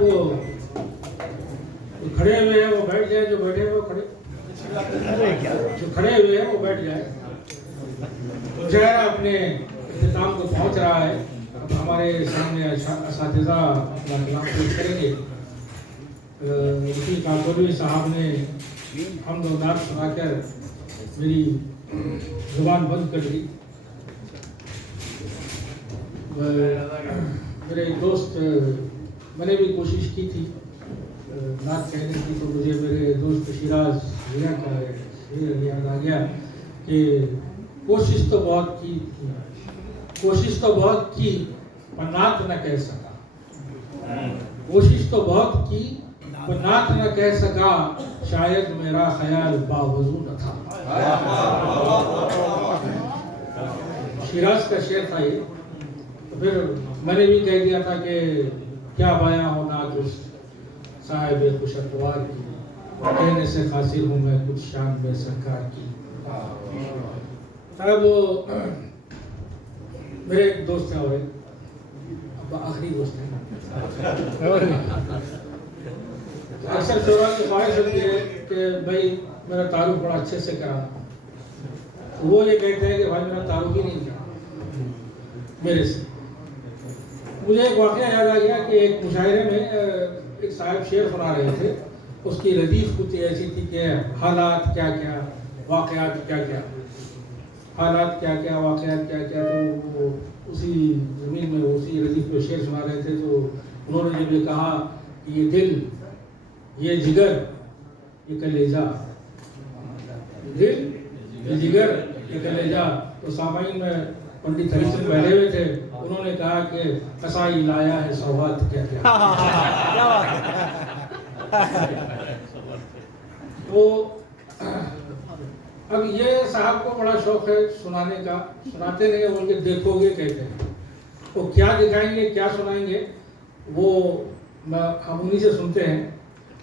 वो खड़े हुए हैं वो बैठ जाए, जो बैठे हुए वो खड़े, जो खड़े हुए हैं वो बैठ जाए। मुशायरा अपने इख्तिताम को पहुंच रहा है। अब हमारे सामने असातिज़ा अपना कलाम पेश करेंगे। मुफ्ती काकोरी साहब ने हम दो नात सुनाकर मेरी जुबान बंद कर दी। मेरे दोस्त, मैंने भी कोशिश की थी नात कहने की, तो मुझे मेरे दोस्त शिराज भैया का शेर याद आ गया कि कोशिश तो बहुत की पर नात न कह सका। कोशिश तो बहुत की पर नात न कह सका, शायद मेरा ख्याल बावजू न था। शिराज का शेर था ये। तो फिर मैंने भी कह दिया था कि क्या बयां हो नात उस साहिब खुशअतवार की, कहने से हासिल हूँ मैं कुछ शान में सरकार की। तब मेरे एक दोस्त हैं और अब आखिरी दोस्त हैं, अक्सर शोरा की ख्वाहिश होती है कि भाई मेरा तारुफ बड़ा अच्छे से कराना। तो वो ये कहते हैं कि भाई मेरा तारुफ ही नहीं करा मेरे से। मुझे एक वाक़या याद आ गया कि एक मुशायरे में एक साहब शेर सुना रहे थे। उसकी रदीफ कुछ ऐसी थी कि हालात क्या क्या, वाक़यात क्या क्या, हालात क्या क्या, वाक़यात क्या क्या। तो वो उसी ज़मीन में उसी रदीफ में शेर सुना रहे थे। तो उन्होंने जब ये कहा कि ये दिल, ये जिगर, ये कलेजा, दिल, ये जिगर, ये कलेजा, तो सामाइन में पंडित हरिचंद बैठे हुए थे। उन्होंने कहा कि कसाई लाया है सौगात क्या क्या। तो अब ये साहब को बड़ा शौक है सुनाने का, सुनाते नहीं बोल के देखोगे कहते हैं। वो क्या दिखाएंगे क्या सुनाएंगे वो हम उन्हीं से सुनते हैं।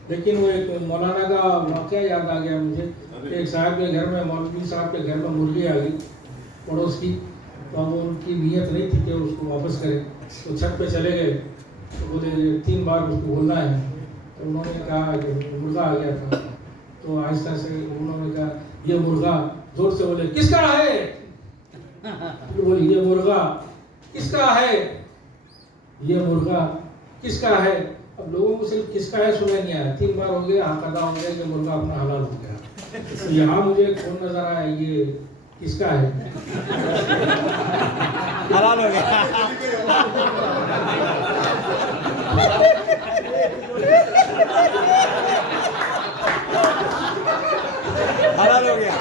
लेकिन वो एक मौलाना का वाक़या याद आ गया मुझे। एक साहब के घर में, मौलवी साहब के घर में मुर्गी आ गई पड़ोस की। तो अब उनकी नीयत नहीं थी कि उसको वापस करें, तो छत पे चले गए। तो बोले 3 बार उसको बोलना है। तो उन्होंने कहा कि मुर्गा आ गया था। तो आहिस्ता से उन्होंने कहा ये मुर्गा, जोर से बोले किसका है? तो बोले ये मुर्गा किसका है? ये मुर्गा किसका है? अब लोगों को सिर्फ किसका है सुना नहीं आया। 3 बार हो गया, हाकदा हो गया कि मुर्गा अपना हलाल हो गया। तो यहाँ मुझे कौन नजर आया, ये किसका है? हलाल हो गया। हलाल हो गया।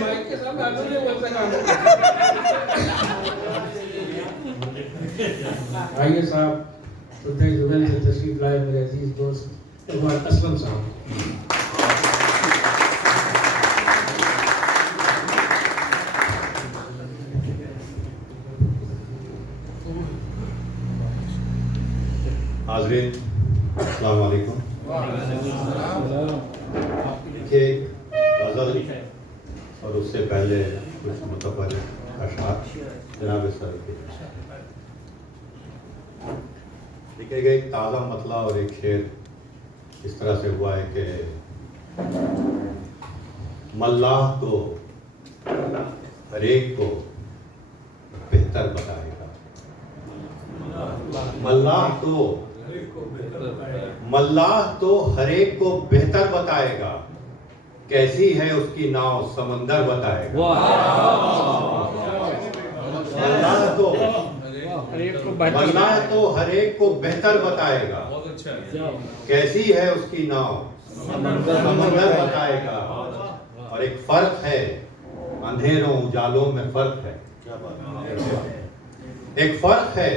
माइक के सामने आलू नहीं बोल सका। आइए साहब, सुनते जुबैल से तशरीफ लाए मेरे अजीज दोस्त उमर असलम साहब। हाज़रीन, अस्सलाम वालेकुम। देखिए, गज़ल और उससे पहले कुछ मुतक़ब्बिल अशआर जनाब सर के लिखे गए। एक ताज़ा मतला और एक शेर इस तरह से हुआ है कि मल्लाह तो हर एक को बेहतर बताएगा। मल्लाह तो हर एक को बेहतर बताएगा, कैसी है उसकी नाव समंदर बताएगा। मल्लाह तो हर एक को बेहतर बताएगा, कैसी है उसकी नाव समंदर बताएगा। और एक फर्क है, अंधेरों उजालों में फर्क है। एक फर्क है,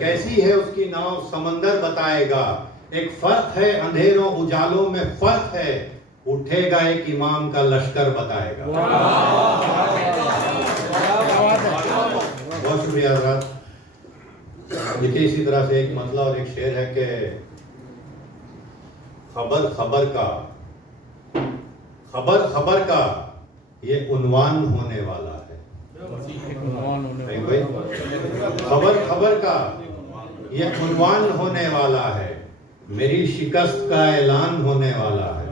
कैसी है उसकी नाव समंदर बताएगा। एक फर्क है, अंधेरों उजालों में फर्क है, उठेगा एक इमाम का लश्कर बताएगा। बहुत शुक्रिया हजरात। देखिए इसी तरह से एक मतला और एक शेर है कि खबर खबर का ये उन्वान होने वाला है। नहीं भाई, खबर का ये उन्वान होने वाला है, मेरी शिकस्त का ऐलान होने वाला है।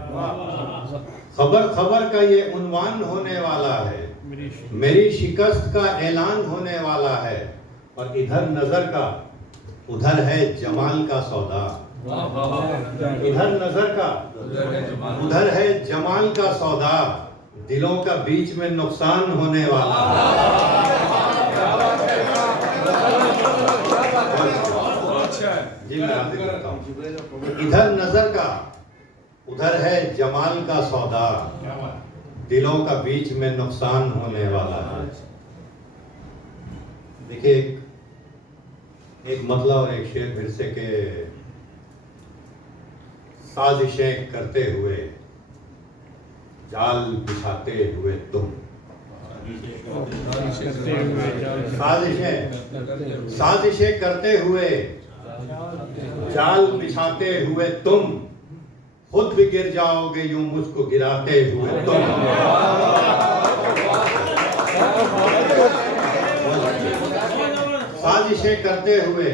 खबर का ये उन्वान होने वाला है, मेरी शिकस्त का ऐलान होने वाला है। और इधर नजर का उधर है जमाल का सौदा, इधर नजर का उधर है जमाल का सौदा, दिलों का बीच में नुकसान होने वाला है। जी मैं आपसे करता हूँ, इधर नजर का उधर है जमाल का सौदा, दिलों का बीच में नुकसान होने वाला है। देखिए एक मतला और एक शेर फिर से के साजिशें करते हुए जाल बिछाते हुए तुम, साजिशें करते हुए जाल बिछाते हुए तुम, खुद भी गिर जाओगे यूं मुझको गिराते हुए तुम। साजिशें करते हुए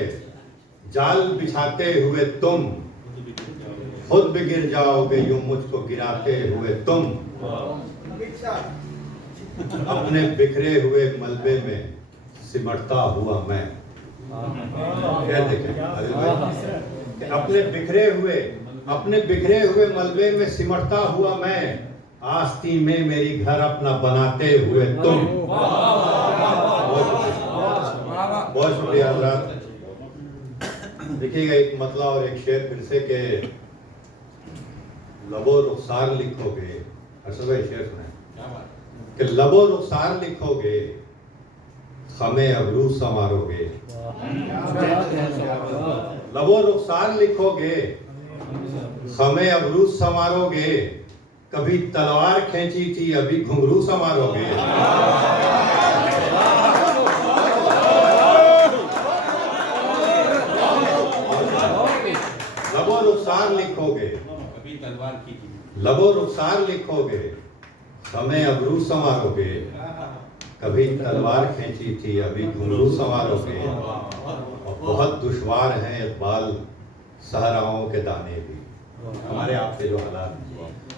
जाल बिछाते हुए तुम, खुद भी गिर जाओगे यूं मुझको गिराते हुए तुम। अपने बिखरे हुए मलबे में सिमटता हुआ मैं, क्या देखें अपने बिखरे हुए मलबे में सिमटता हुआ मैं, आस्ती में मेरी घर अपना बनाते हुए तुम। बहुत शुक्रिया हजरात। देखिएगा एक मतला और एक शेर फिर से के लबो रुखसार लिखोगे, अर्शद भाई शेर सुने कि लबो रुखसार लिखोगे, खमे अबरू संवारोगे। लबो रुखसार लिखोगे, खमे अबरू संवारोगे, कभी तलवार खींची थी अभी घुंघरू संवारोगे। लबो रुखसार लिखोगे, लबो रुखसार लिखोगे, खमे अबरू संवारोगे, कभी तलवार खींची थी अभी घुंघरू संवारोगे। और बहुत दुश्वार हैं इकबाल सहराओं के दाने भी, हमारे आपके जो हालात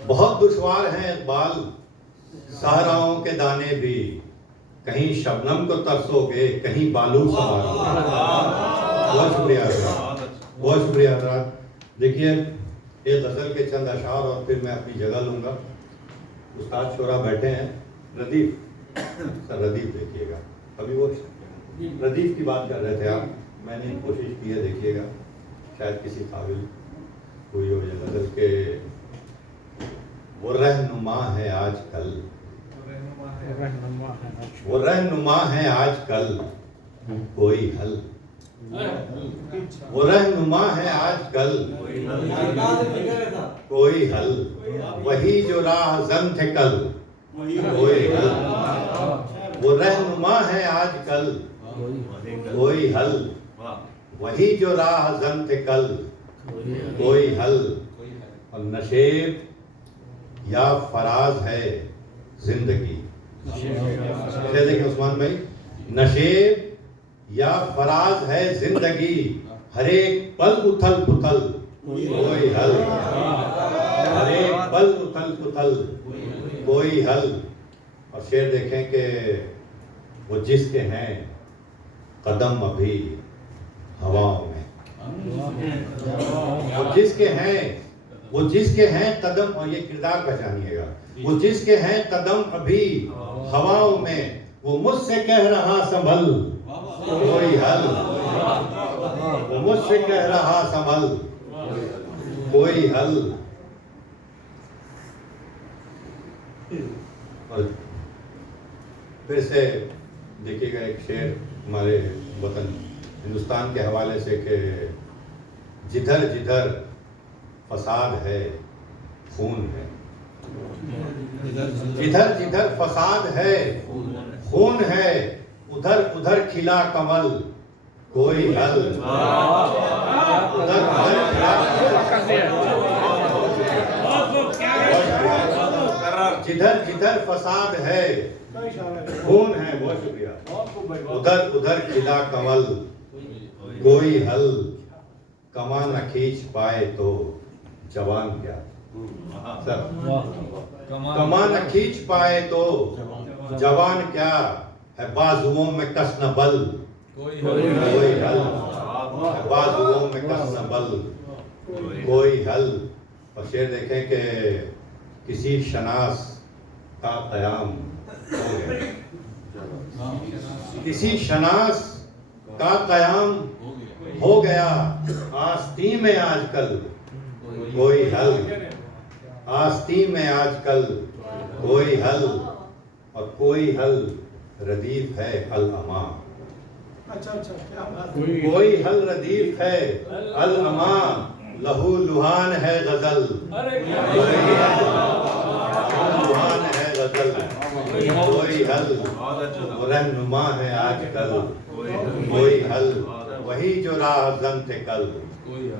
बहुत दुश्वार हैं इकबाल सहराओं के दाने भी, कहीं शबनम को तरसोगे कहीं बालू संवारोगे। बहुत शुक्रिया हजरात, बहुत शुक्रिया हजरात। देखिए एक गज़ल के चंद अशार और फिर मैं अपनी जगह लूँगा। उस्ताद शोरा बैठे हैं, रदीफ सर, रदीफ देखिएगा, अभी वो रदीफ की बात कर रहे थे आप, मैंने कोशिश की है, देखिएगा शायद किसी काबिल कोई हो। ये गज़ल के वो रहनुमा है आजकल, वो रहनुमा है आजकल कोई हल, वो रहनुमा है आजकल कोई हल, वही जो राहज़न थे कल कोई हल। वो रहनुमा है आजकल कोई हल, वही जो राहज़न थे कल कोई हल। और नशेब या फराज है जिंदगी, देखिए उस्मान भाई, नशेब या फराज है जिंदगी, हर एक पल उथल पुथल कोई हल, हर एक पल उथल पुथल कोई हल। और शेर देखें कि वो जिसके हैं कदम अभी हवाओं में, वो जिसके हैं कदम, और ये किरदार पहचानिएगा, वो जिसके हैं कदम अभी हवाओं में, वो मुझसे कह रहा संभल कोई हल, वो मुझसे कह रहा संभल कोई हल। और फिर से देखिएगा एक शेर हमारे वतन हिंदुस्तान के हवाले से कि जिधर जिधर फसाद है खून है, जिधर जिधर फसाद है खून है, उधर उधर खिला कमल कोई हल, उधर उधर खिला जिधर जिधर फसाद है खून है, बहुत शुक्रिया, उधर उधर खिला कमल कोई हल, कमान न खींच पाए तो जवान क्या, सर कमान न खींच पाए तो जवान क्या है, बाजुओं में कस न बल कोई हल, बाजुओं में कस न बल कोई हल। और शेर देखें कि किसी शनास का क़याम हो गया, किसी शनास का क़याम हो गया, आस्ती में आजकल कोई हल, आस्ती में आजकल कोई हल, और कोई हल रदीफ है अल अमा, कोई हल रदीफ है अल अमा, लहू लुहान है गजल, लुहान है गजल, कोई हल रहनुमा है आजकल, कोई हल वही जो राह जन थे कल,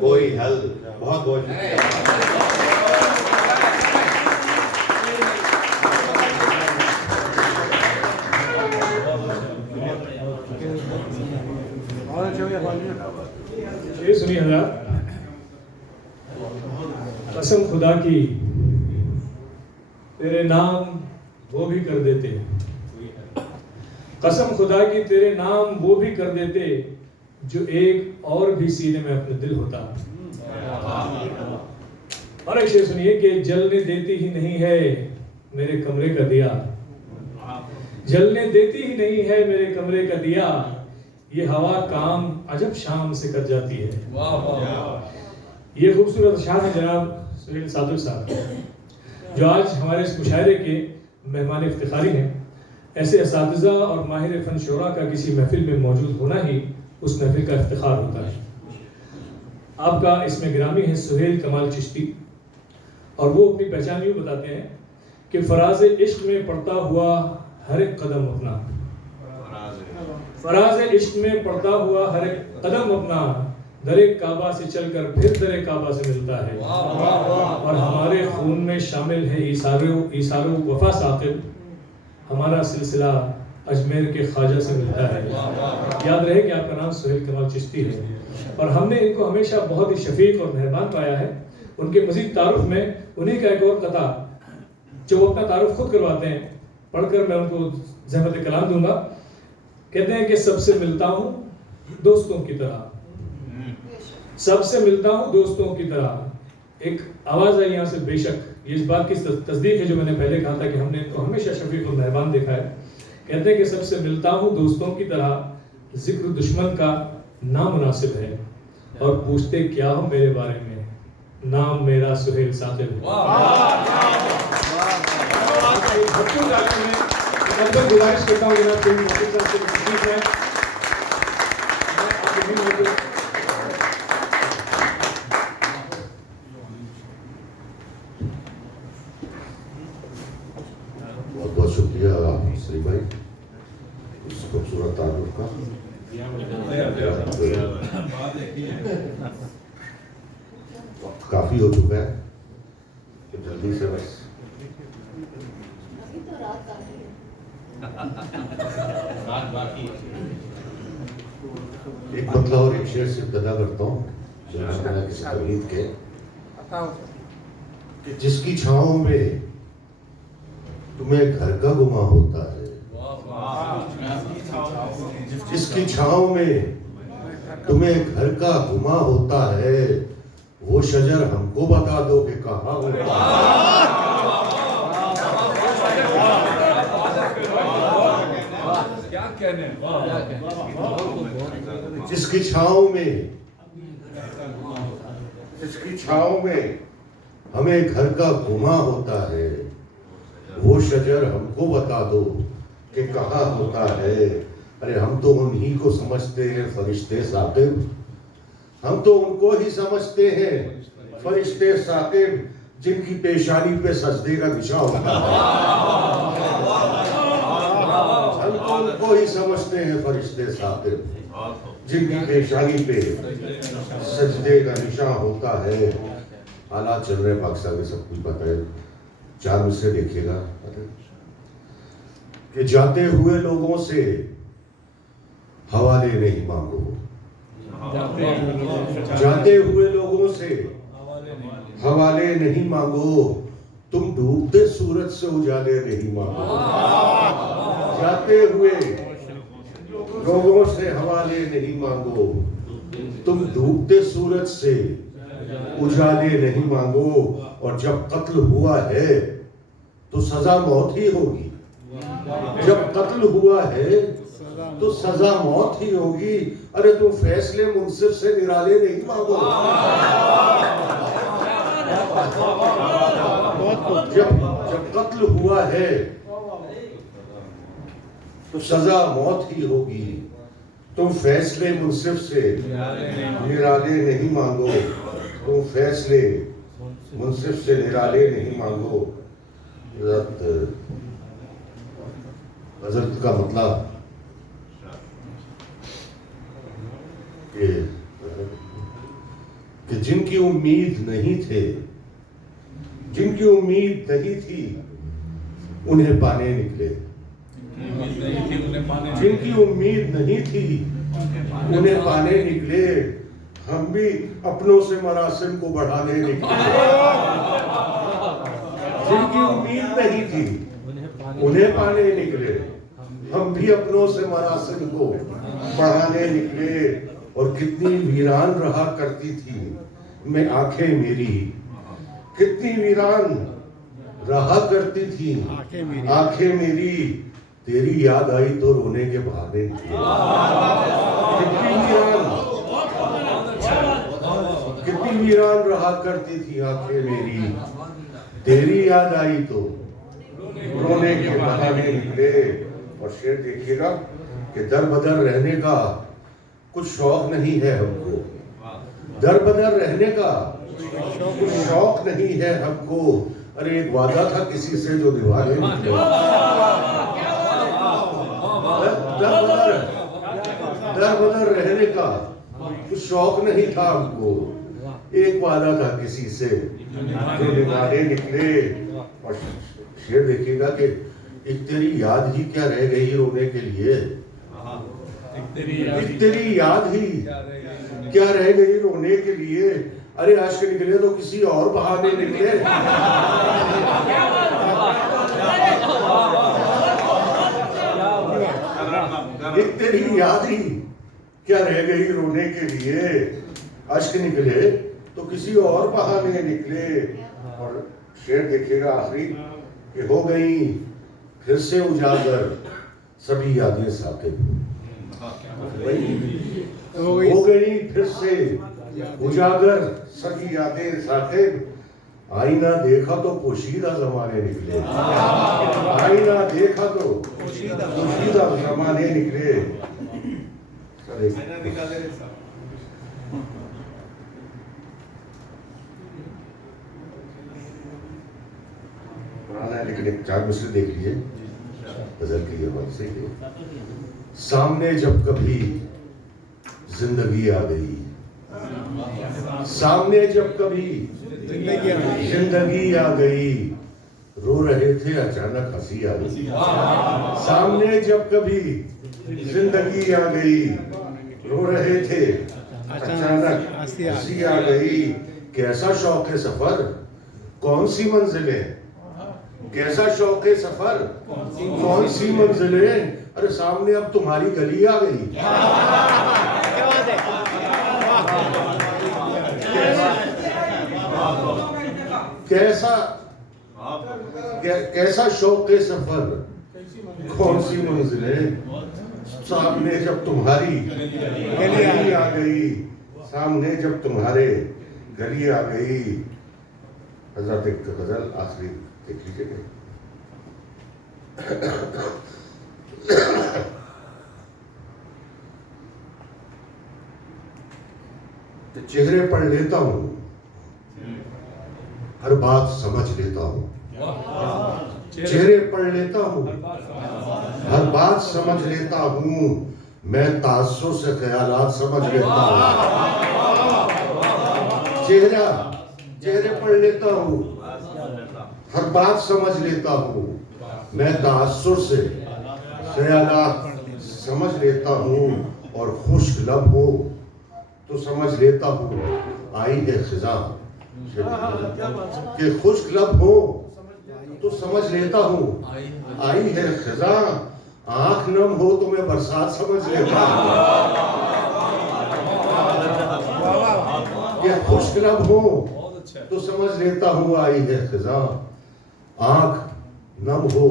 कोई हल। बहुत बहुत ये सुनिए हज़रात, कसम खुदा की तेरे नाम वो भी कर देते, कसम खुदा की तेरे नाम वो भी कर देते, जो एक और भी सीने में अपने दिल होता। और एक शेर सुनिए कि जलने देती ही नहीं है मेरे कमरे का दिया, जलने देती ही नहीं है मेरे कमरे का दिया, ये हवा काम अजब शाम से कर जाती है। ये खूबसूरत अशआर हैं जनाब सुहेल सादिक साहब, जो आज हमारे इस मुशायरे के मेहमान इफ्तिखारी हैं। ऐसे असातिज़ा और माहिर फ़न शोरा का किसी महफिल में मौजूद होना ही उस महफिल का इफ्तिखार होता है। आपका इसमें गिरामी है सुहेल कमाल चिश्ती, और वो अपनी पहचान यूँ बताते हैं कि फराज इश्क में पड़ता हुआ हर एक कदम अपना, फराज इश्क में पड़ता हुआ हर एक कदम अपना, दरे काबा से चलकर फिर दरे काबा से मिलता है, और हमारे खून में शामिल है ईसारो वफा साकिब, हमारा सिलसिला अजमेर के ख्वाजा से मिलता है। याद रहे कि आपका नाम सुहेल कमाल चिश्ती है, और हमने इनको हमेशा बहुत ही शफीक और मेहरबान पाया है। उनके मजीद तारुफ में उन्हीं का एक और कथा जो वो अपना तारुफ खुद करवाते हैं, पढ़कर मैं उनको ज़हमत कलाम दूंगा। कहते हैं कि सबसे मिलता हूँ दोस्तों की तरह, सबसे मिलता हूँ दोस्तों की तरह, एक आवाज़ आई यहाँ से बेशक, ये इस बात की तस्दीक है जो मैंने पहले कहा था कि हमने इनको हमेशा शफीक और मेहरबान देखा है। कहते हैं कि सबसे मिलता हूँ दोस्तों की तरह, जिक्र दुश्मन का नामुनासिब है, और पूछते क्या हो मेरे बारे में, नाम मेरा सुहेल साकिब है। गुजारिश करता हूँ जनाब से बहुत बहुत शुक्रिया श्री भाई इस खूबसूरत तारुफ का। वक्त काफी हो चुका है कि जल्दी से बस एक मतलब और एक शेर से इब्तिदा करता हूँ जो किसी तकलीफ के, कि जिसकी छाँव में तुम्हें घर का गुमा होता है, जिसकी छाँव में तुम्हें घर का गुमा होता है, वो शजर हमको बता दो कि कहाँ होता है। जिसकी छाँव में हमें घर का गुमा होता है, वो शजर हमको बता दो कि कहाँ होता है। अरे हम तो उन्हीं को समझते हैं फरिश्ते साकिब, हम तो उनको ही समझते हैं फरिश्ते साकिब, जिनकी पेशानी पे सजदे का निशान होता है। हम तो उनको ही समझते हैं फरिश्ते साकिब, जिनकी पेशानी पे सजदे का निशान होता है। हालात चल रहे पाकिस्तान में, सब कुछ पता है। 4 मिसरे देखिएगा कि जाते हुए लोगों से हवाले नहीं मांगो, जाते हुए लोगों से हवाले नहीं मांगो, तुम डूबते सूरज से उजाले नहीं मांगो। जाते हुए लोगों से हवाले नहीं मांगो, तुम डूबते सूरज से उजाले नहीं मांगो। और जब कत्ल हुआ है तो सजा मौत ही होगी, जब कत्ल हुआ है तो सजा मौत ही होगी। अरे तुम फैसले मुंसिफ से निराले नहीं मांगो, जब कत्ल हुआ है तो सजा मौत ही होगी। तुम फैसले मुंसिफ से निराले नहीं मांगो, तुम फैसले मुंसिफ से निराले नहीं मांगो। हजरत का मतलब कि जिनकी उम्मीद नहीं थे, जिनकी उम्मीद नहीं थी, उन्हें पाने निकले। जिनकी उम्मीद नहीं थी, उन्हें पाने निकले। हम भी अपनों से मरासिम को बढ़ाने निकले। जिनकी उम्मीद नहीं थी, उन्हें पाने निकले। हम भी अपनों से मरासिम को बढ़ाने निकले। और कितनी वीरान रहा करती थी मैं आंखें मेरी, कितनी वीरान रहा करती थी आंखें मेरी, तेरी याद आई तो रोने के बहाने थे। कितनी वीरान रहा करती थी आंखें मेरी, तेरी याद आई तो रोने के बहाने निकले। और शेर देखिएगा कि दर बदर रहने का कुछ शौक नहीं है हमको, दर बदर रहने का कुछ शौक नहीं है हमको। अरे एक वादा था किसी से जो निभाने निकले। दर बदर रहने का कुछ शौक नहीं था हमको, एक वादा था किसी से जो निभाने निकले। और शेर देखिएगा कि एक तेरी याद ही क्या रह गई रोने के लिए, एक तेरी याद ही क्या रह गई रोने के लिए। अरे आशिक निकले तो किसी और बहाने निकले। एक तेरी याद ही क्या रह गई रोने के लिए, आशिक निकले तो किसी और बहाने निकले। और शेर देखिएगा आखिरी कि हो गई फिर से उजागर सभी यादें साकिब, हो गई फिर से उजागर सभी यादें साकिब। आईना देखा तो पोशीदा जमाने निकले, आईना देखा तो पोशीदा जमाने निकले। पुराना लेकिन एक 4 मिसरे देख लीजिए गजल के लिए बहुत सही है। सामने जब कभी जिंदगी आ गई, सामने जब कभी जिंदगी आ गई, रो रहे थे अचानक हंसी आ गई। सामने जब कभी जिंदगी आ गई, रो रहे थे अचानक हंसी आ गई। कैसा शौक है सफर, कौन सी मंजिलें, कैसा शौक है सफर, कौन सी मंजिलें। अरे सामने अब तुम्हारी गली आ गई। कैसा कैसा शौक है सफर, कौन सी मंजिलें। सामने जब तुम्हारी गली आ गई, सामने जब तुम्हारे गली आ गई। हजरत एक गजल आखिरी देख लीजिए। चेहरे पढ़ लेता हूँ, हर बात समझ लेता हूँ। चेहरे पढ़ लेता हूँ, हर बात समझ लेता हूँ, मैं तासुर से ख्यालात समझ लेता हूँ। चेहरे पढ़ लेता हूँ, हर बात समझ लेता हूँ, मैं तासुर से ख्यालात समझ लेता हूँ, और खुश्क लब हो तो समझ लेता हूँ आई है खिजा। कि खुश्क लब हो तो समझ लेता हूँ आई है खिजा, आंख नम हो तो मैं बरसात समझ लेता हूँ। कि खुश्क लब हो तो समझ लेता हूँ आई है खिजा, आंख नम हो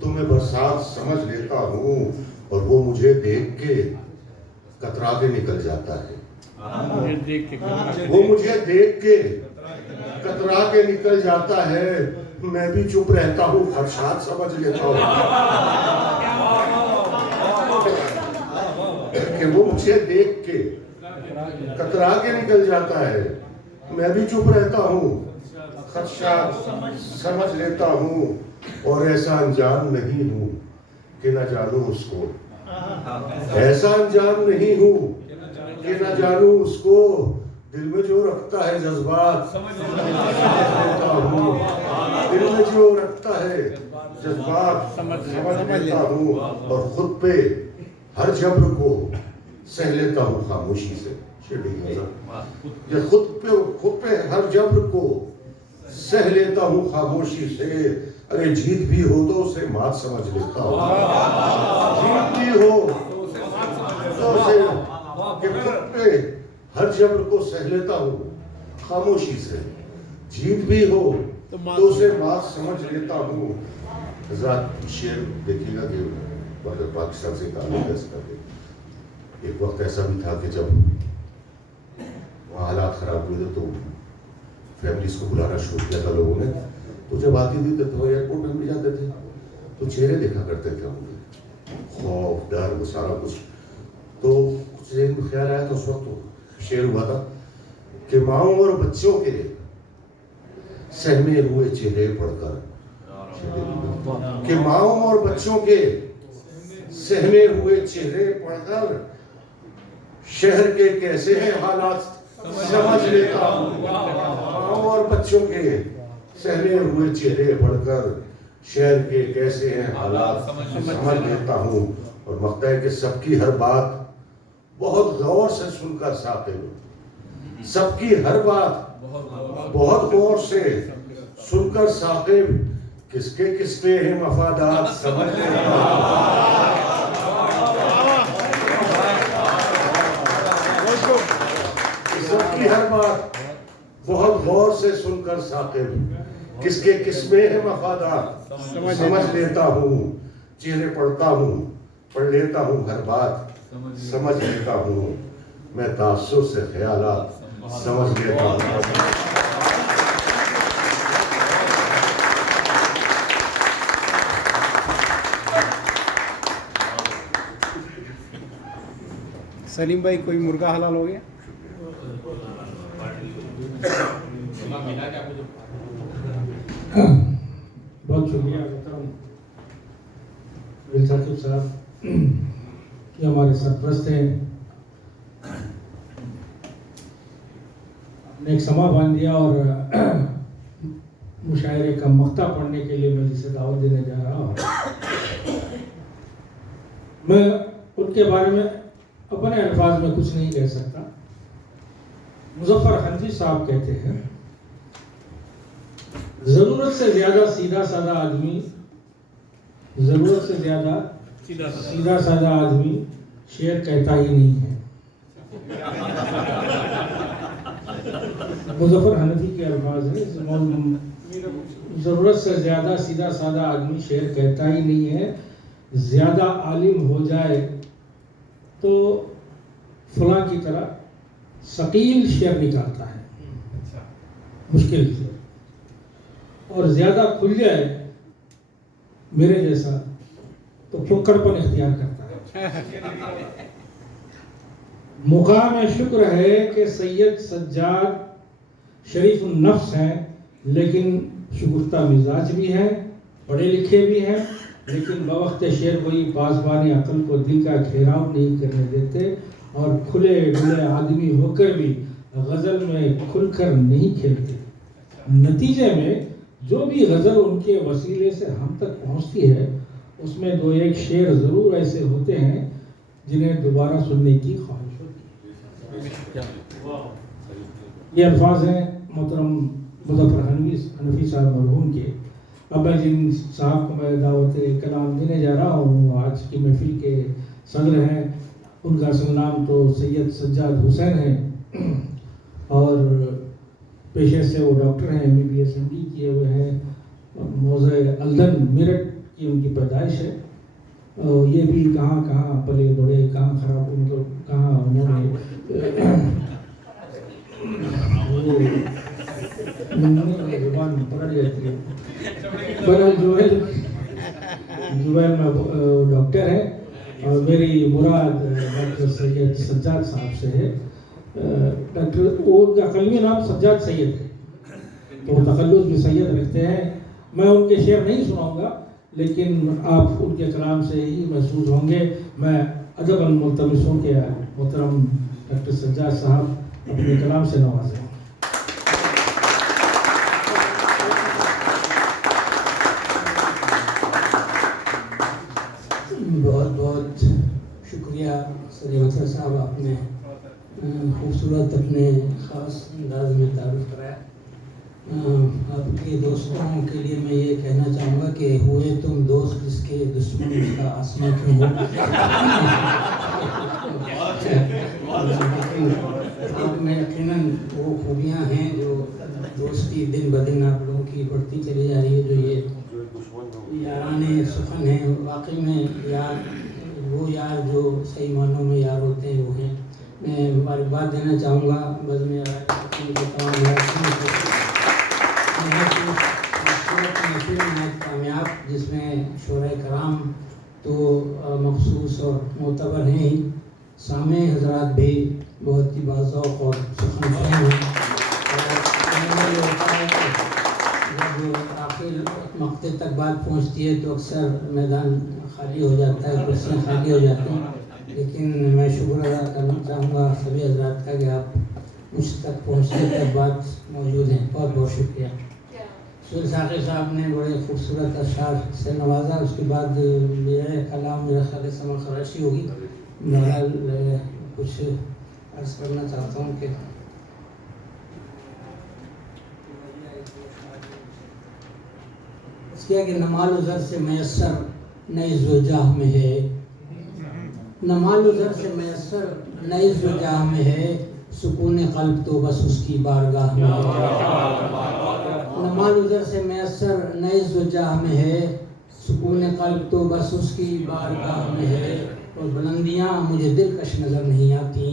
तो मैं बरसात समझ लेता हूँ, और वो मुझे देख के कतरा के निकल जाता है। वो मुझे देख के कतरा के निकल जाता है, मैं भी चुप रहता हूँ, खदशात समझ लेता हूँ। कि वो मुझे देख के कतरा के निकल जाता है, मैं भी चुप रहता हूँ, खदशात समझ लेता हूँ, और ऐसा अनजान नहीं हूँ कि न जानूं उसको। ऐसा अनजान नहीं हूँ कि न जानूं उसको, दिल में जो रखता है जज्बात समझ लेता हूँ। दिल में जो रखता है जज्बात समझ लेता हूँ, और खुद पे हर जब्र को सह लेता हूँ खामोशी से। ये खुद पे हर जब्र को सह लेता हूँ खामोशी से। अरे जीत भी हो तो उसे मात समझ लेता हूँ। जीत भी हो तो उसे खुद पे हर जब्र को सह लेता हूँ खामोशी से। जीत भी हो तो उसे मात समझ लेता हूँ। शेर देखिएगा कि पाकिस्तान से ताल्लुक है इसका। एक वक्त ऐसा भी था कि जब वहाँ हालात खराब हुए थे तो फैमिलीज को बुलाना शुरू किया था लोगों ने। तो जब आती थी तो एयरपोर्ट में भी जाते थे तो चेहरे देखा करते थे उनके, खौफ डर वो सारा कुछ। तो कुछ ज़हन में ख्याल आया तो उस वक्त तो शेर हुआ था कि माओं और बच्चों के सहमे हुए चेहरे पढ़कर, कि माओं और बच्चों के सहमे हुए चेहरे पढ़कर शहर के कैसे हैं हालात समझ लेता हूँ। माओं और बच्चों के सहमे हुए चेहरे पढ़कर शहर के कैसे हैं हालात समझ लेता हूँ। और मकता है कि सबकी हर बात बहुत गौर से सुनकर साकिब, सबकी हर बात बहुत गौर से सुनकर साकिब, किसके किसके हैं मफादात समझ लेता हूँ। सबकी हर बात बहुत गौर से सुनकर साकिब, किसके किसमें है मफादात समझ लेता हूँ। चेहरे पढ़ लेता हूँ हर बात समझ लेता हूँ। मैं तासुर से ख्यालात समझ लेता हूँ। सलीम भाई कोई मुर्गा हलाल हो गया? बहुत शुक्रिया मोहतरम साकिब साहब कि हमारे सरपरस्त हैं, आपने एक समा बांध दिया और मुशायरे का मक्ता पढ़ने के लिए मैं जिसे दावत देने जा रहा हूँ, मैं उनके बारे में अपने अल्फाज में कुछ नहीं कह सकता। मुजफ्फर हनफी साहब कहते हैं, जरूरत से ज्यादा सीधा साधा आदमी, जरूरत से ज्यादा सीधा साधा आदमी शेर कहता ही नहीं है। मुजफ्फर हनफी के अल्फाज हैं, जरूरत से ज्यादा सीधा साधा आदमी शेर कहता ही नहीं है। ज्यादा आलिम हो जाए तो फलां की तरह सकील शेर निकालता है, मुश्किल से, और ज्यादा खुल जाए मेरे जैसा तो फुक्कड़पन इख्तियार करता है। मुकाम शुक्र है कि सैयद सज्जाद शरीफ नफ्स हैं, लेकिन शुगुफ्ता मिजाज भी हैं, पढ़े लिखे भी हैं, लेकिन बवक्त शेर कोई पासबान अकल को दिल का घेराव नहीं करने देते और खुले डुले आदमी होकर भी गज़ल में खुलकर नहीं खेलते। नतीजे में जो भी गज़ल उनके वसीले से हम तक पहुंचती है उसमें दो एक शेर ज़रूर ऐसे होते हैं जिन्हें दोबारा सुनने की ख्वाहिश होती है। ये अल्फाज हैं मोहतरम मुज़फ़्फ़र हनफी साहब मरहूम के। अब मैं जिन साहब को मैं दावत कलाम देने जा रहा हूँ, आज की महफिल के सदर हैं, उनका असल नाम तो सैयद सज्जाद हुसैन है और पेशे से वो डॉक्टर हैं, MBBS MD किए हुए हैं। मौज़े अल्दन मेरठ की उनकी पैदाइश है। ये भी कहाँ कहाँ पले बड़े, कहाँ खराब, मतलब कहाँ उन्होंने जुबान पकड़ जाती है। पर जुबैल में डॉक्टर है और मेरी मुराद डॉक्टर सैयद सज्जाद साहब से है। डॉक्टर उनका कलमी नाम सज्जाद सैयद है, तो तखल्लुस भी सैयद रखते हैं। मैं उनके शेर नहीं सुनाऊंगा, लेकिन आप उनके कलाम से ही महसूस होंगे। मैं अदबन मुल्तमिस हूँ कि मोहतरम डॉक्टर सज्जाद साहब अपने कलाम से नवाजें। बहुत बहुत शुक्रिया सलीम साहब, आपने खूबसूरत अपने ख़ास अंदाज में तारुफ कराया। आपके दोस्तों के लिए मैं ये कहना चाहूँगा कि हुए तुम दोस्त जिसके दुश्मन उसका आसमां क्यों हो। आप में यकीनन वो खूबियाँ हैं जो दोस्ती दिन ब दिन आप लोगों की बढ़ती चली जा रही है। जो ये याराने सुखन है, वाकई में यार वो यार जो सही मानों में यार होते हैं वो हैं। मैं मुबारकबाद देना चाहूँगा बज़ में कामयाब, जिसमें शोराए कराम तो मखसूस और मोतबर हैं ही, सामे हजरात भी बहुत ही बाज़ौक़ और सुखन हैं। जब आखिर मक़ते तक बात पहुँचती है तो अक्सर मैदान खाली हो जाता है, कुर्सियाँ खाली हो जाती हैं। लेकिन मैं शुक्र अदा करना चाहूँगा सभी हजरात का कि आप मुझ तक पहुँचने तक बात मौजूद हैं। बहुत बहुत शुक्रिया। सुर साक़ी साहब ने बड़े खूबसूरत अशार से नवाजा। उसके बाद मेरा कलाम मेरा ख्याल समा खराशी होगी। बहरहाल कुछ अर्ज़ करना चाहता हूँ कि क्या कि नमाल उज़र से मैसर नई ज़ुजाह में है, नमाल उज़र से मैसर नई ज़ुजाह में है, सुकून क़ल्ब तो बस उसकी बारगाह में है। नमाल उज़र से मैसर नई ज़ुजाह में है, सुकून क़ल्ब तो बस उसकी बारगाह में है। और बुलंदियाँ मुझे दिलकश नज़र नहीं आती,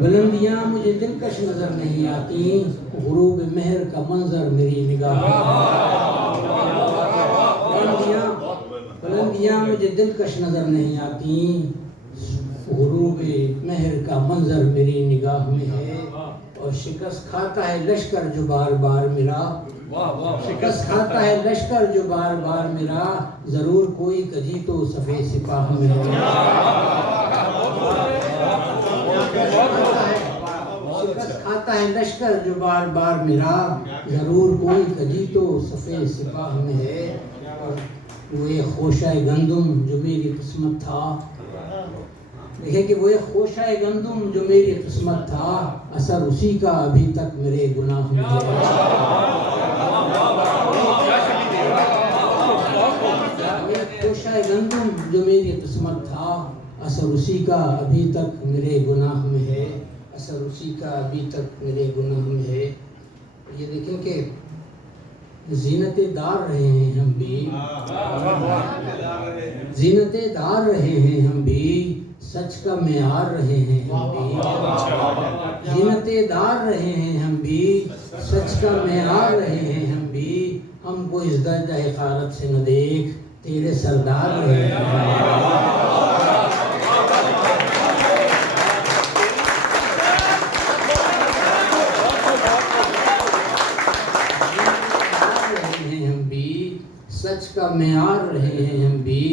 बुलंदियाँ मुझे दिलकश नज़र नहीं आती, गुरूब मेहर का मंजर मेरी निगाह में। बुलंदियाँ मुझे दिलकश नज़र नहीं आती, गुरूब मेहर का मंजर मेरी निगाह में है। और शिकस्त खाता है लश्कर जो बार बार मेरा, शिकस्त खाता है लश्कर जो बार बार मेरा, ज़रूर कोई कजी तो सफ़े सिपाह में है। शिकस्त खाता है लश्कर जो बार बार मेरा, ज़रूर कोई कजी तो सफ़े सिपाह में है। और वो एक खोशाए गंदुम जो मेरी किस्मत था, देखिए कि वो एक खोशाए गंदुम जो मेरी किस्मत था, असर उसी का अभी तक मेरे गुनाह में है। खोशाए गंदुम जो मेरी किस्मत था, असर उसी का अभी तक मेरे गुनाह में है, असर उसी का अभी तक मेरे गुनाह में है। ये देखें कि ज़ीनते दार रहे हैं हम भी, ज़ीनते दार रहे हैं हम भी, सच का मेयार रहे हैं हम भी। ज़ीनते दार रहे हैं हम भी, सच का मेयार रहे हैं हम भी, हमको इस दर्जा हक़ारत से न देख, तेरे सरदार रहे हैं। सच का मेयार रहे हैं हम भी,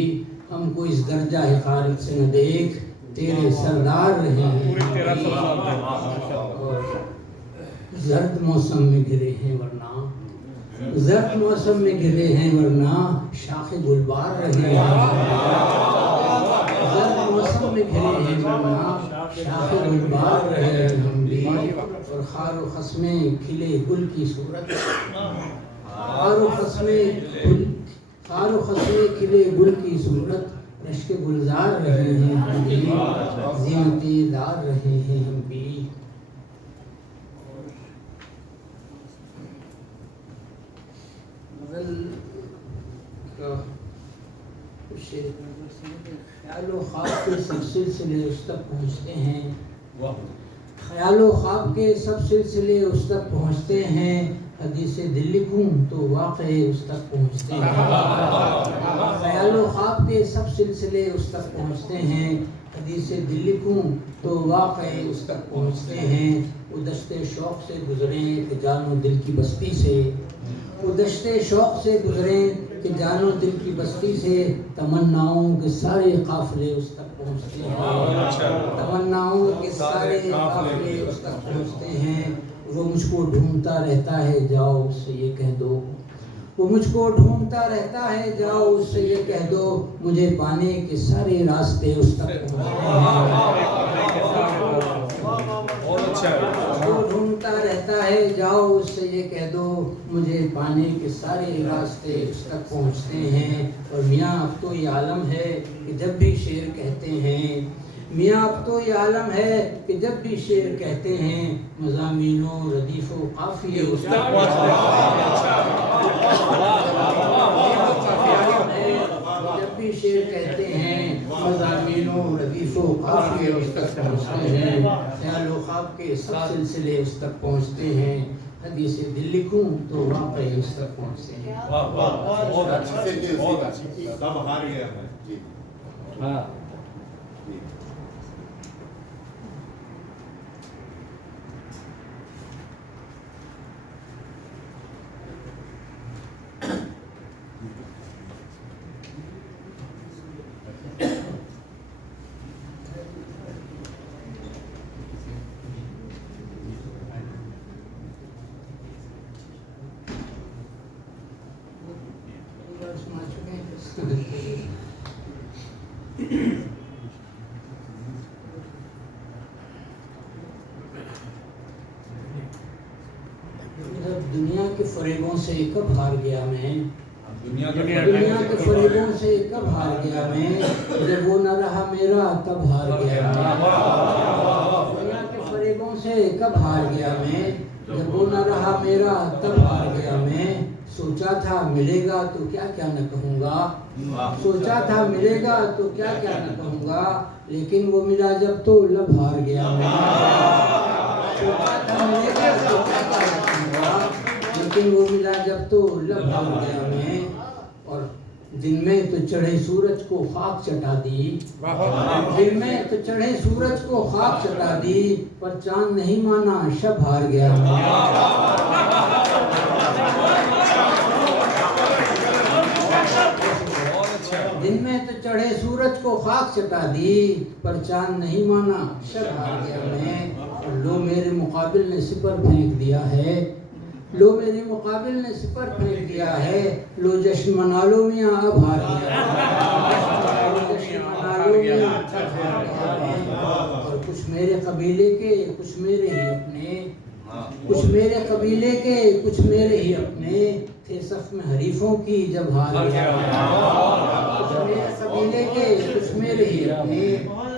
हमको इस दर्जा हिकारत से न देख, तेरे सरदार रहे हैं पूरे 1300 और जर्द मौसम में गिरे हैं वरना, जर्द मौसम में गिरे हैं वरना शाखे गुलबार रहे हैं, जर्द मौसम में गिरे हैं वरना शाखे गुलबार रहे हैं हम भी, और खारो खस्मे खिले गुल की सूरत, खारो खस्मे खिले गुल की सूरत, रश्क गुलजार रहे हैं हम भी, ज़ीनतेदार रहे हैं हम भी। ख्यालो ख्वाब के सब सिलसिले उस तक पहुँचते हैं, ख्यालो ख्वाब के सब सिलसिले उस तक पहुँचते हैं, हदीसे दिल लिखूं तो वाक़े उस तक पहुँचते हैं, ख्यालो ख्वाब के सब सिलसिले उस तक पहुँचते हैं, हदीसे दिल लिखूं तो वाक़े उस तक पहुँचते हैं। वो दश्ते शौक़ से गुज़रें कि जानो दिल की बस्ती से, वो दश्ते शौक़ से गुज़रें कि जानो दिल की बस्ती से, तमन्नाओं के सारे काफ़िले उस तक पहुँचते हैं, तमन्नाओं के सारे काफ़िले उस तक पहुँचते हैं। वो मुझको ढूंढता रहता है जाओ उससे ये कह दो, वो मुझको ढूंढता रहता है जाओ उससे ये कह दो, मुझे पाने के सारे रास्ते उस तक पहुँचते हैं। वो ढूंढता रहता है जाओ उससे ये कह दो, मुझे पाने के सारे रास्ते उस तक पहुँचते हैं। और मियाँ अब तो ये आलम है कि जब भी शेर कहते हैं, मियाँ अब तो ये आलम है कि जब भी शेर कहते हैं, मज़ामीनों रदीफ़ों काफ़िए उस तक पहुँचते हैं, जब भी शेर कहते हैं, मज़ामीनों रदीफ़ों काफ़िए उस तक पहुँचते हैं, ख्यालो ख्वाब के सब सिलसिले उस तक पहुँचते हैं, हदीसे दिल लिखूं तो वाक़ई उस तक पहुँचते हैं। सब हार गया मैं जी। हाँ दुनिया के फरेबों से कब हार गया मैं, दुनिया के फरेबों से कब हार गया मैं, जब वो न रहा मेरा तब हार गया मैं, दुनिया के फरेबों से कब हार गया मैं, जब वो न रहा मेरा तब हार गया मैं। सोचा था मिलेगा तो क्या क्या न कहूँगा, सोचा था मिलेगा तो क्या क्या न कहूँगा, लेकिन वो मिला जब तो लब हार गया मैं। सोचा था मिलेगा तो क्या क्या न कहूँगा, लेकिन वो मिला जब तो लब हार गया मैं। और दिन में तो चढ़े सूरज को खाक चटा दी, दिन में तो चढ़े सूरज को खाक चटा दी, पर चांद नहीं माना शब हार गया मैं। दिन में तो चढ़े सूरज को खाक चटा दी, पर चांद नहीं माना शब हार गया मैं। और लो मेरे मुकाबिल ने सिपर फेंक दिया है, लो मेरे मुकाबिल ने सिपर फेंक दिया है, लो जश्न मना लो मियाँ अब हार गया है, जश्न मना लो मियाँ अब हार गया है। और कुछ मेरे कबीले के कुछ मेरे ही अपने, कुछ मेरे कबीले के कुछ मेरे ही अपने, थे सफ में हरीफों की जब हार गया। कुछ मेरे कबीले के कुछ मेरे ही अपने,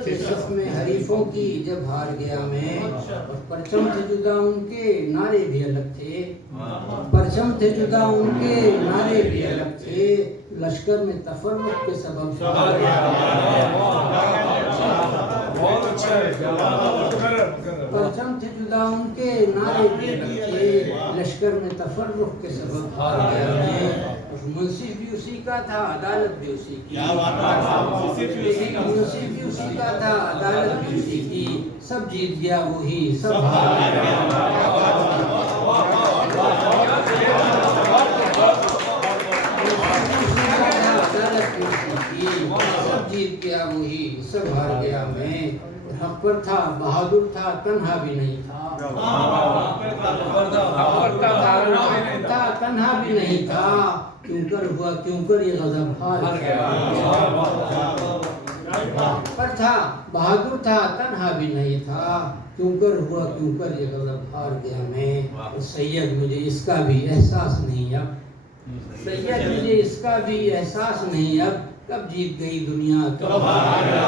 थे सफ में हरीफों की जब हार गया मैं। और परचम थे जुदा उनके नारे भी अलग थे, परचम थे जुदा उनके नारे भी अलग थे, लश्कर में तफर्रुक के सबब परचम थे जुदा उनके नारे भी अलग थे, लश्कर में तफर्रुक के सबब हार गया मैं। मुंसिफ भी उसी का था अदालत भी उसी की, मुंसिफ भी उसी का था अदालत भी उसी की, सब जीत गया वही सब हार गया। गया वही सब हार गया मैं। हक पर था बहादुर था तन्हा भी नहीं था, तन्हा भी नहीं था, क्यों कर हुआ क्यों कर ये गजब हार गया। पर था बहादुर था तन्हा भी नहीं था, क्यों कर हुआ क्यों कर ये गजब हार गया मैं। तो सैयद मुझे इसका भी एहसास नहीं अब, सैयद मुझे इसका भी एहसास नहीं अब, कब जीत गई दुनिया कब हार गया।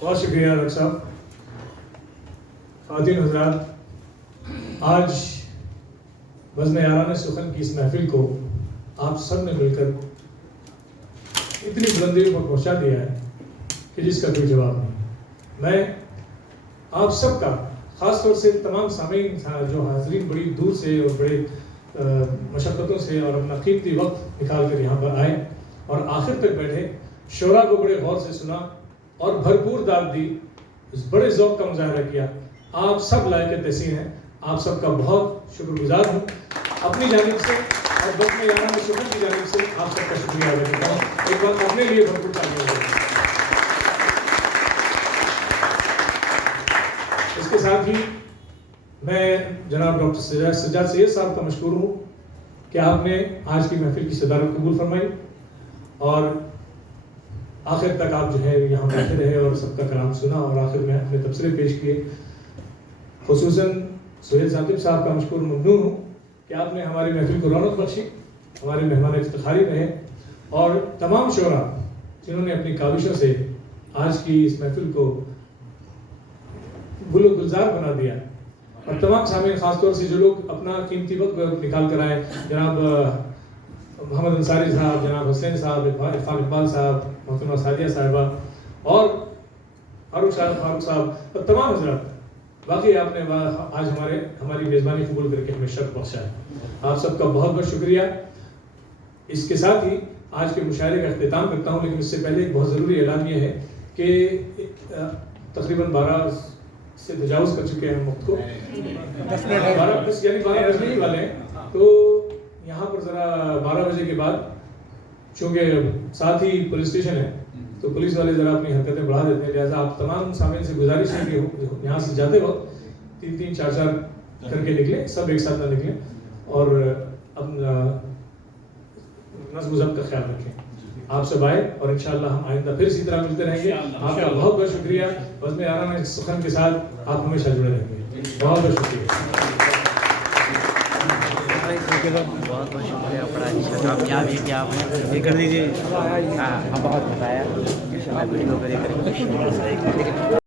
बहुत शुक्रिया डॉक्टर साहब। ख़वातीन हज़रात, आज बज़्म यारान सुखन की इस महफिल को आप सब ने मिलकर इतनी बुलंदियों पर पहुंचा दिया है कि जिसका कोई जवाब नहीं। मैं आप सब का ख़ास तौर से तमाम सामीन जो हाज़रीन बड़ी दूर से और बड़े मशक्क़तों से और अपना कीमती वक्त निकाल कर यहाँ पर आए और आखिर तक बैठे, शोरा को बड़े गौर से सुना और भरपूर दाद दी, इस बड़े ज़ौक़ का मुज़ाहरा किया। आप सब लायक तहसीन हैं, आप सबका बहुत शुक्रगुजार हूँ। अपनी जानिब से और बज़्म यारान सुखन की जानिब से आप सबका शुक्रिया अदा करता हूँ। एक बार अपने लिए भरपूर तालियां बजाएं। इसके साथ ही मैं जनाब डॉक्टर सज्जाद सैयद साहब का मशकूर हूँ कि आपने आज की महफिल की सदारत कबूल फरमाई और आखिर तक आप जो है यहाँ बैठे रहे और सबका कलाम सुना और आखिर में अपने तबसरे पेश किए। खुसूसन सुहेल साकिब साहब का मशकूर ममनून हूँ कि आपने हमारी महफिल को रौनक बख्शी, हमारे मेहमान इफ्तिखारी रहे और तमाम शोरा जिन्होंने अपनी काविशों से आज की इस महफिल को गुलो गुलजार बना दिया और तमाम सामीन ख़ासतौर से जो लोग अपना कीमती वक्त निकाल कर आए, जनाब मोहम्मद अंसारी साहब, जनाब हुसैन साहब, इरफान इकबाल साहब, मोहतरमा सादिया साहिबा और फारूक साहब और तमाम हज़रात, बाकी आपने आज हमारी मेज़बानी कबूल करके हमें शर्फ बख्शा है। आप सबका बहुत बहुत शुक्रिया। इसके साथ ही आज के मुशायरे का अख्तिताम करता हूँ, लेकिन इससे पहले एक बहुत ज़रूरी ऐलान ये है कि तकरीबन 12 से तजावुज़ कर चुके हैं वक्त को, 12 बजने ही वाले हैं। तो यहाँ पर ज़रा 12 बजे के बाद, चूँकि साथ ही पुलिस स्टेशन है, तो पुलिस वाले ज़रा अपनी हरकतें बढ़ा देते हैं। लिहाजा आप तमाम सामीन से गुजारिश है कि यहाँ से जाते वक्त 3-3, 4-4 करके निकलें, सब एक साथ ना निकलें और अपना नज़्म ज़ब्त का ख्याल रखें। आप सब आए और इंशाअल्लाह हम आइंदा फिर इसी तरह मिलते रहेंगे। आपका बहुत बहुत शुक्रिया। बज़्म यारान सुखन के साथ आप हमेशा जुड़े रहेंगे। बहुत बहुत शुक्रिया। बहुत बहुत शुक्रिया, बड़ा अच्छा कामयाब है कि आपने ये कर दीजिए। हाँ, बहुत बताया वीडियो करें।